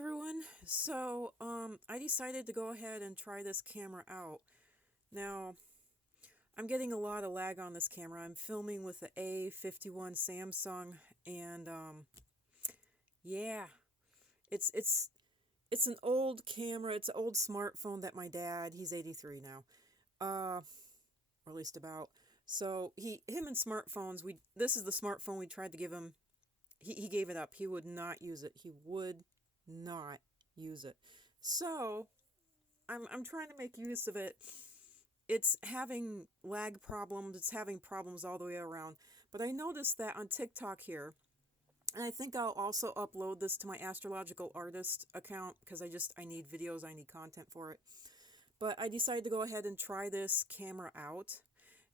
everyone. I decided to go ahead and try this camera out. Now, I'm getting a lot of lag on this camera. I'm filming with the A51 Samsung, and yeah, it's an old camera. It's an old smartphone that my dad, he's 83 now, or at least about. So him and smartphones. This is the smartphone we tried to give him. He gave it up. He would not use it. He would not use it. So I'm trying to make use of it. It's having lag problems. It's having problems all the way around. But I noticed that on TikTok here, and I think I'll also upload this to my Astrological Artist account because I need videos. I need content for it. But I decided to go ahead and try this camera out.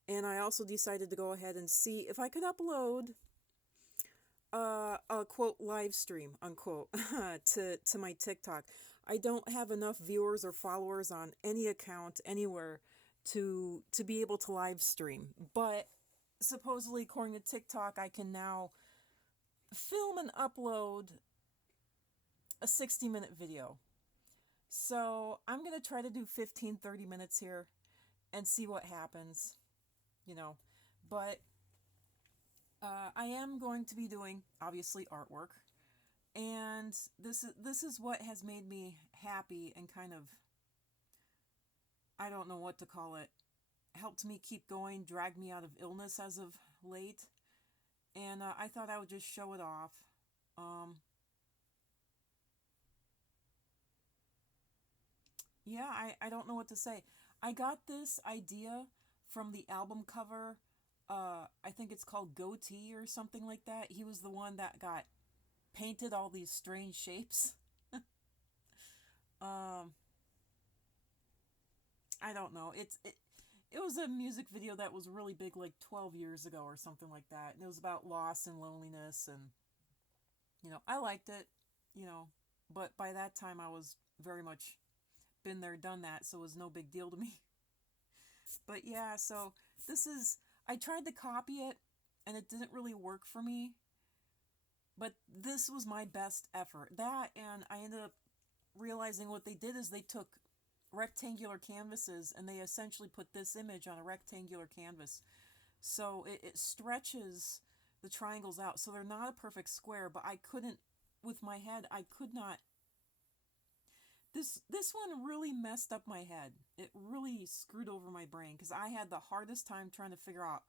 And I also decided to go ahead and see if I could upload a quote live stream unquote to my TikTok. I don't have enough viewers or followers on any account anywhere to be able to live stream. But supposedly according to TikTok, I can now film and upload a 60-minute video. So I'm going to try to do 15-30 minutes here and see what happens, But I am going to be doing, obviously, artwork. And this is what has made me happy and kind of, I don't know what to call it, helped me keep going, dragged me out of illness as of late. And I thought I would just show it off. Yeah, I don't know what to say. I got this idea from the album cover. I think it's called Goatee or something like that. He was the one that got painted all these strange shapes. um, I don't know. It was a music video that was really big like 12 years ago or something like that. And it was about loss and loneliness, and I liked it, but by that time I was very much been there, done that, so it was no big deal to me. But yeah, so this is, I tried to copy it and it didn't really work for me. But this was my best effort. That, and I ended up realizing what they did is they took rectangular canvases and they essentially put this image on a rectangular canvas. So it stretches the triangles out. So they're not a perfect square, but I couldn't, with my head, I could not. This one really messed up my head. It really screwed over my brain because I had the hardest time trying to figure out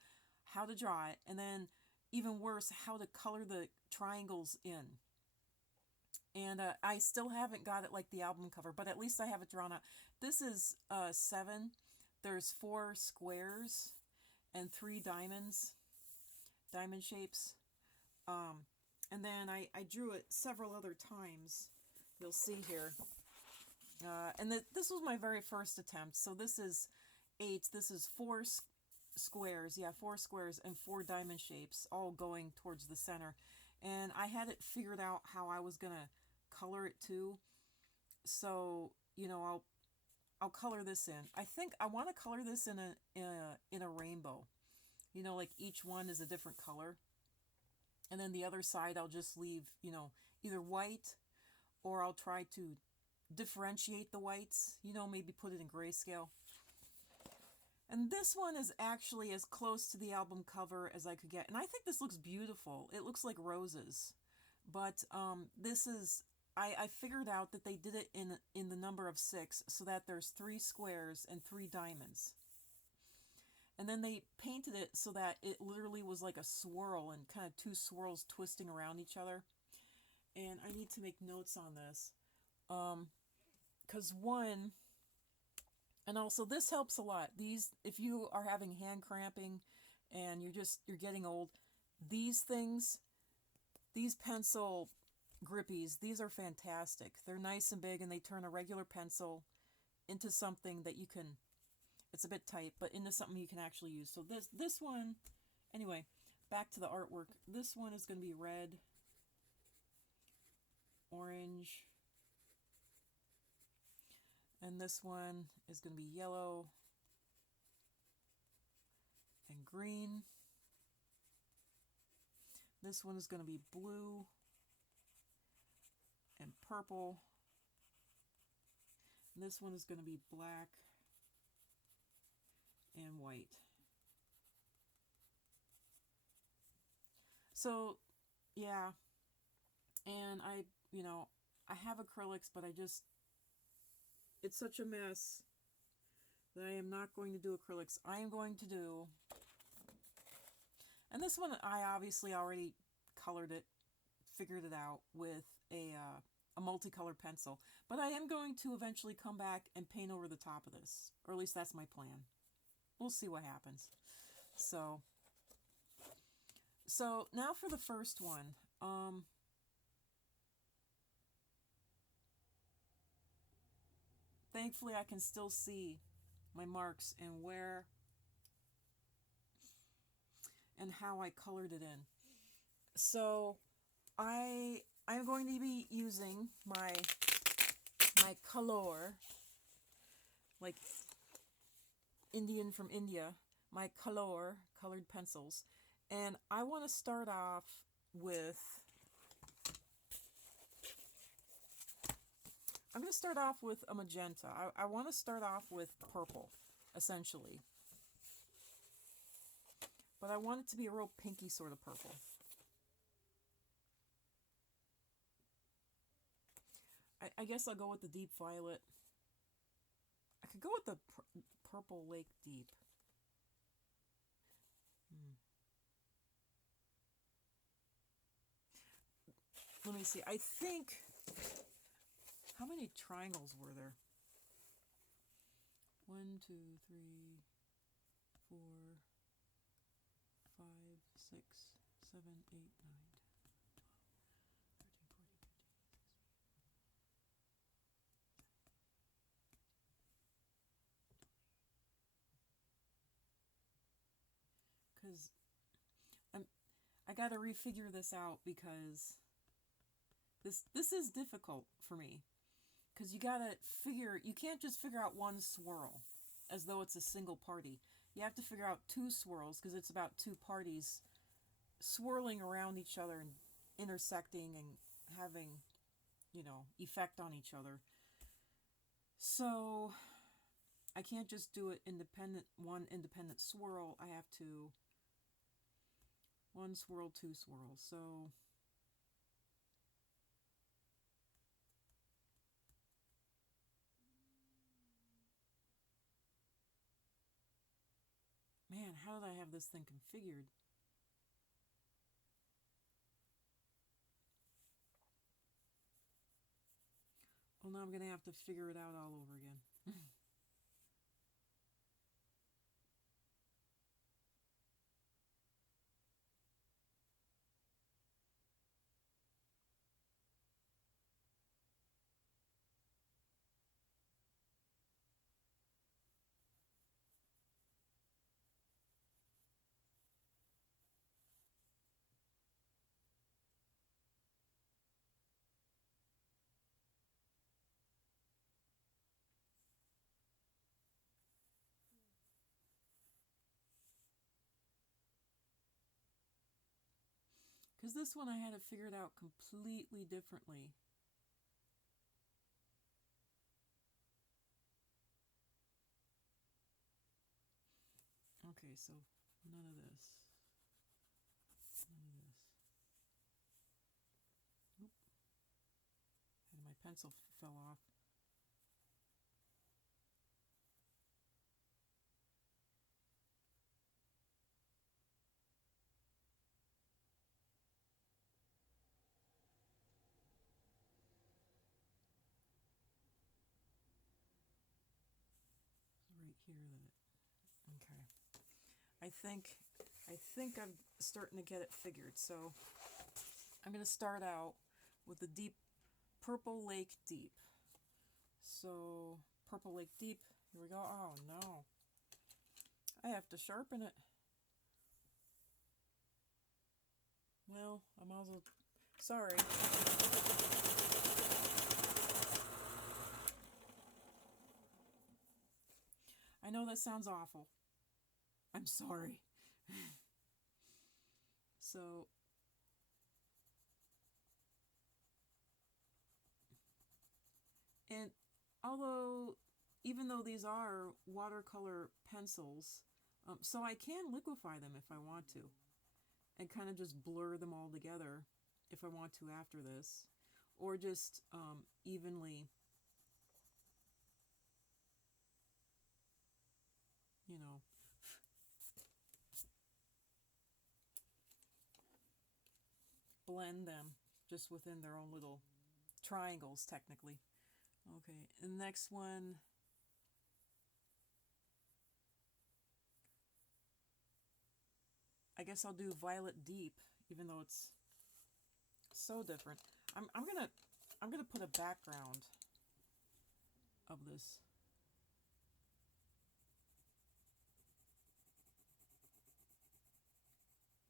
how to draw it, and then even worse, how to color the triangles in. And I still haven't got it like the album cover, but at least I have it drawn out. This is 7. There's 4 squares and 3 diamond shapes. And then I drew it several other times. You'll see here. And this was my very first attempt. So this is 8. This is 4 squares. Yeah, 4 squares and 4 diamond shapes, all going towards the center. And I had it figured out how I was gonna color it too. So I'll color this in. I think I want to color this in a rainbow. Like each one is a different color. And then the other side I'll just leave, either white, or I'll try to differentiate the whites, maybe put it in grayscale. And this one is actually as close to the album cover as I could get. And I think this looks beautiful. It looks like roses. But this is, I figured out that they did it in the number of 6, so that there's 3 squares and 3 diamonds. And then they painted it so that it literally was like a swirl and kind of 2 swirls twisting around each other. And I need to make notes on this. Because one, and also this helps a lot. These, if you are having hand cramping and you're getting old, these things, these pencil grippies, these are fantastic. They're nice and big, and they turn a regular pencil into something that you can, it's a bit tight, but into something you can actually use. So this one, anyway, back to the artwork. This one is going to be red, orange, and this one is going to be yellow and green. This one is going to be blue and purple. And this one is going to be black and white. So, yeah. And I have acrylics, but it's such a mess that I am not going to do acrylics. I am going to do, and this one I obviously already colored it, figured it out with a multicolor pencil. But I am going to eventually come back and paint over the top of this. Or at least that's my plan. We'll see what happens. So now for the first one. Thankfully I can still see my marks and where and how I colored it in. So I'm going to be using my color, like Indian from India, my color colored pencils. And I want to start off with, I'm going to start off with a magenta. I want to start off with purple, essentially. But I want it to be a real pinky sort of purple. I guess I'll go with the deep violet. I could go with the purple lake deep. Let me see. I think, how many triangles were there? 1, 2, 3, 4, 5, 6, 7, 8, 9, 12, 13, 14, 15, 16, 17, 18, 19, 20. Because I got to refigure this out, because this is difficult for me. Because you can't just figure out one swirl as though it's a single party. You have to figure out two swirls, because it's about two parties swirling around each other and intersecting and having, effect on each other. So I can't just do it one independent swirl. I have to one swirl, two swirls. So man, how did I have this thing configured? Well, now I'm going to have to figure it out all over again. Because this one I had it figured out completely differently. Okay, so none of this. None of this. Oop. And my pencil fell off. Right here. Okay. I think I'm starting to get it figured. So I'm going to start out with the deep Purple Lake Deep. So Purple Lake Deep, here we go. Oh no, I have to sharpen it. Well, I might as well, sorry. I know that sounds awful. I'm sorry. So Although, even though these are watercolor pencils, so I can liquefy them if I want to, and kind of just blur them all together if I want to after this, or just evenly, you know, blend them just within their own little triangles, technically. Okay, the next one, I guess I'll do Violet Deep, even though it's so different. I'm gonna put a background of this.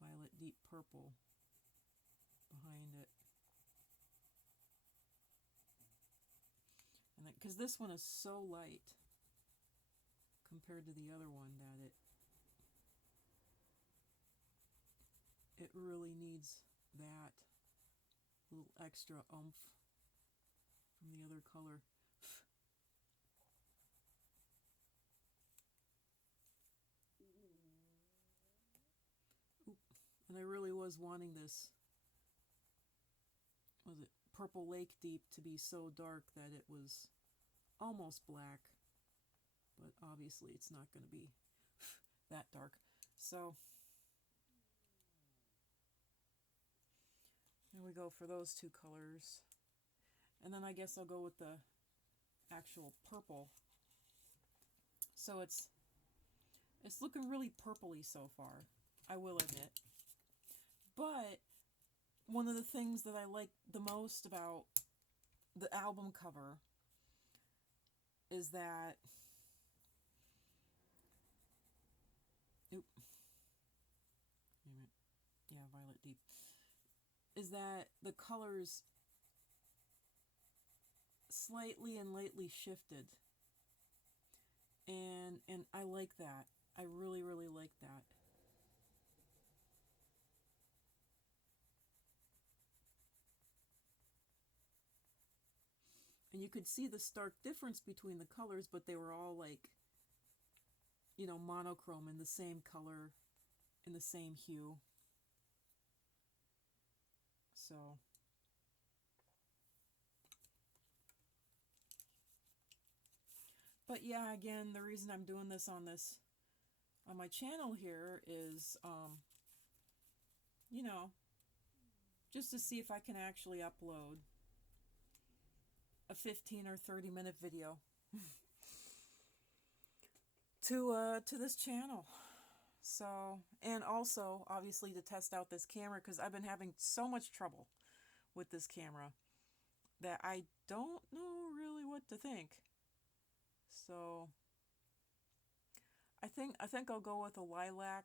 Violet Deep Purple behind it. And because this one is so light compared to the other one that it really needs that little extra oomph from the other color. Oop. And I really was wanting this, was it Purple Lake Deep, to be so dark that it was almost black, but obviously it's not going to be that dark. So there we go for those two colors. And then I guess I'll go with the actual purple. So it's looking really purpley so far, I will admit. But one of the things that I like the most about the album cover is that, yeah, Violet Deep, is that the colors slightly and lightly shifted. And I like that. I really, really like that. And you could see the stark difference between the colors, but they were all like, you know, monochrome, in the same color, in the same hue. So but yeah, again, the reason I'm doing this on my channel here is you know, just to see if I can actually upload a 15 or 30-minute video to this channel. So, and also obviously to test out this camera, because I've been having so much trouble with this camera that I don't know really what to think. So I think I'll go with a lilac.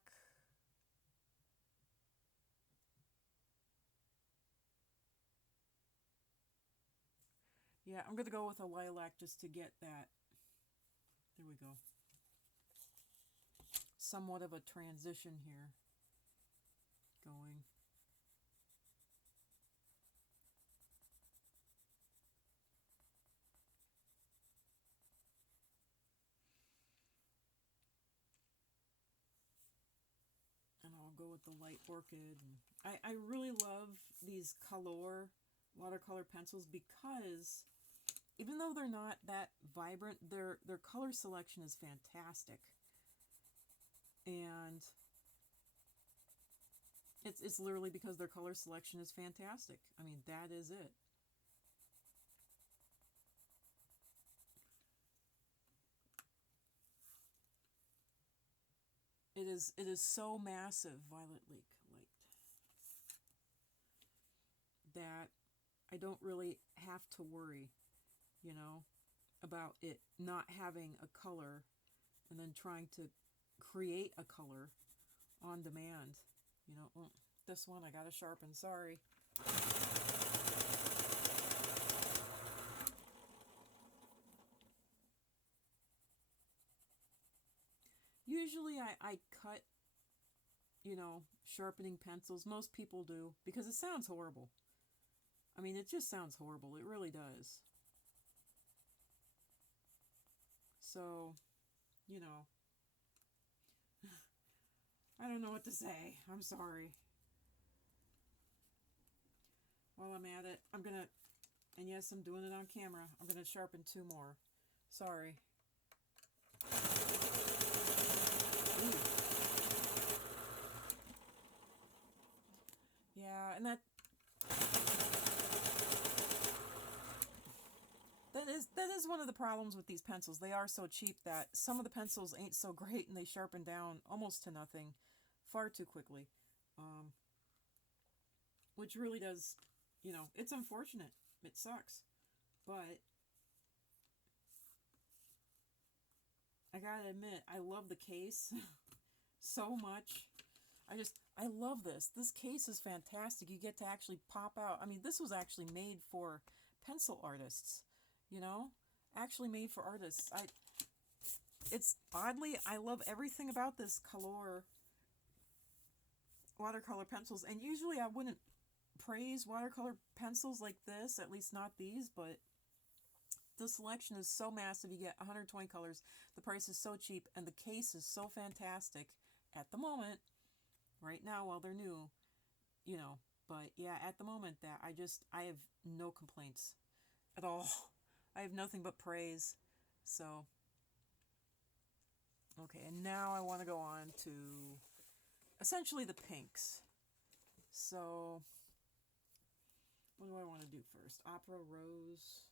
Yeah, I'm going to go with a lilac just to get that. There we go. Somewhat of a transition here going. And I'll go with the light orchid. I really love these Color watercolor pencils because even though they're not that vibrant, their color selection is fantastic. And it's literally because their color selection is fantastic. I mean, that is it. It is so massive, Violet Lake Light, that I don't really have to worry, you know, about it not having a color and then trying to create a color on demand. You know, this one I gotta sharpen, sorry. Usually I cut, you know, sharpening pencils. Most people do, because it sounds horrible. I mean, it just sounds horrible. It really does. So, you know, I don't know what to say. I'm sorry. While I'm at it, I'm going to, and yes, I'm doing it on camera, I'm going to sharpen 2 more. Sorry. Ooh. Yeah, and that is one of the problems with these pencils. They are so cheap that some of the pencils ain't so great and they sharpen down almost to nothing far too quickly. Which really does, it's unfortunate. It sucks. But I gotta admit, I love the case so much. I love this. This case is fantastic. You get to actually pop out. I mean, this was actually made for pencil artists, actually made for artists. It's oddly, I love everything about this color watercolor pencils. And usually I wouldn't praise watercolor pencils like this, at least not these, but the selection is so massive. You get 120 colors. The price is so cheap, and the case is so fantastic at the moment. Right now, while they're new, but yeah, at the moment that I have no complaints at all. I have nothing but praise. So, okay, and now I want to go on to essentially the pinks. So, what do I want to do first? Opera Rose.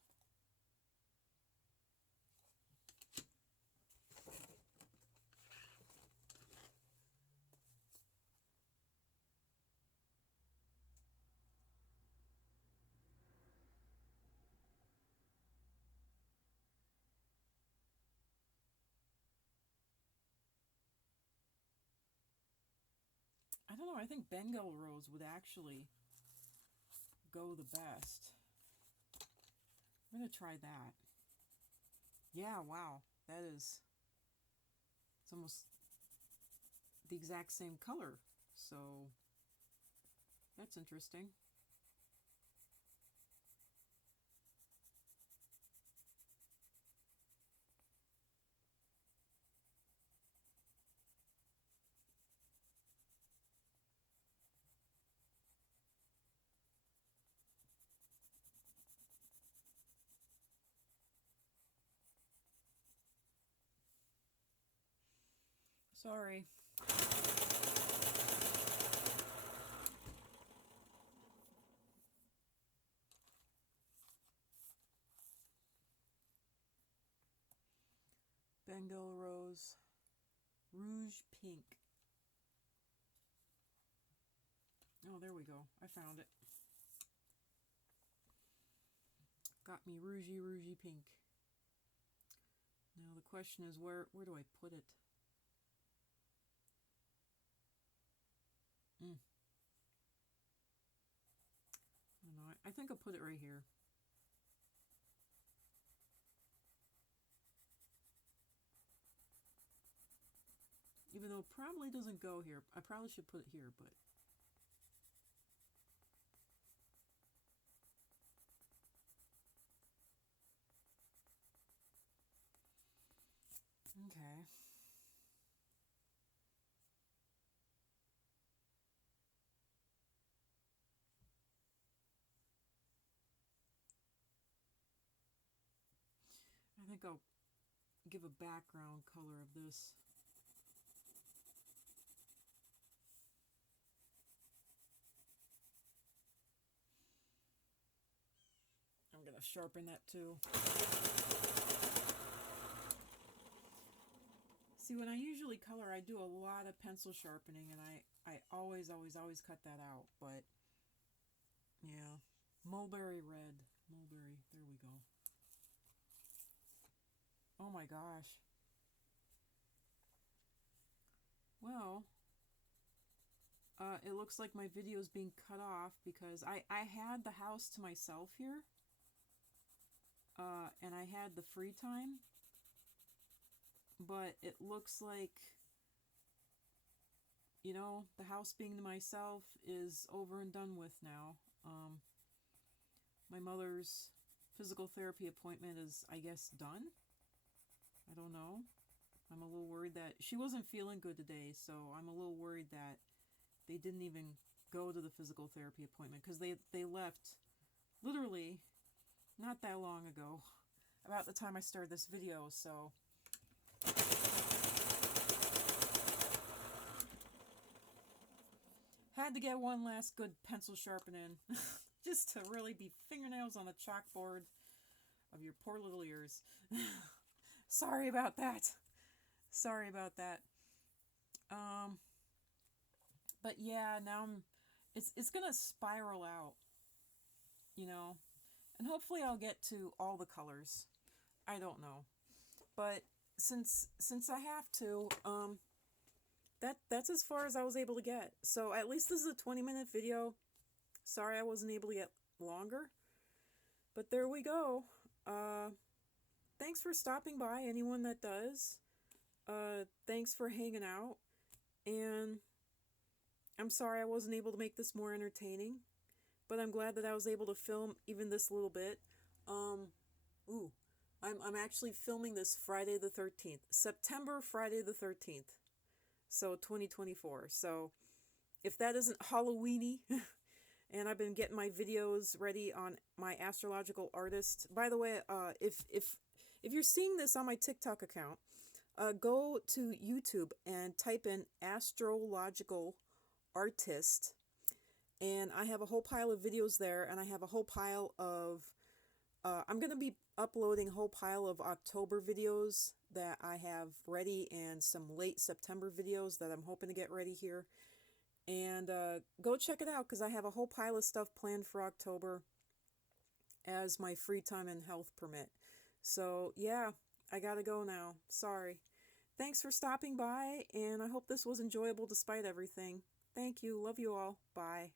I don't know, I think Bengal Rose would actually go the best. I'm going to try that. Yeah, wow. It's almost the exact same color. So, that's interesting. Sorry. Bengal Rose. Rouge Pink. Oh, there we go. I found it. Got me rougey pink. Now the question is, where do I put it? I don't know. I think I'll put it right here. Even though it probably doesn't go here. I probably should put it here, but... Okay. I think I'll give a background color of this. I'm going to sharpen that too. See, when I usually color, I do a lot of pencil sharpening, and I always cut that out. But, yeah. Mulberry red. Mulberry. There we go. Oh my gosh. Well, it looks like my video is being cut off because I had the house to myself here. And I had the free time. But it looks like, the house being to myself is over and done with now. My mother's physical therapy appointment is, I guess, done. I don't know. I'm a little worried that she wasn't feeling good today, so I'm a little worried that they didn't even go to the physical therapy appointment because they left literally not that long ago, about the time I started this video. So had to get one last good pencil sharpening just to really be fingernails on the chalkboard of your poor little ears. Sorry about that. Sorry about that. But yeah, now it's gonna spiral out, you know, and hopefully I'll get to all the colors. I don't know, but since I have to, that's as far as I was able to get. So at least this is a 20-minute video. Sorry I wasn't able to get longer, but there we go. Thanks for stopping by, anyone that does. Thanks for hanging out, and I'm sorry I wasn't able to make this more entertaining, but I'm glad that I was able to film even this little bit. I'm actually filming this Friday the 13th, September Friday the 13th, so 2024. So if that isn't Halloweeny, and I've been getting my videos ready on my Astrological Artist. By the way, if you're seeing this on my TikTok account, go to YouTube and type in Astrological Artist, and I have a whole pile of videos there, and I have a whole pile of I'm going to be uploading a whole pile of October videos that I have ready, and some late September videos that I'm hoping to get ready here. And go check it out, because I have a whole pile of stuff planned for October as my free time and health permit. So yeah, I gotta go now. Sorry. Thanks for stopping by, and I hope this was enjoyable despite everything. Thank you. Love you all. Bye.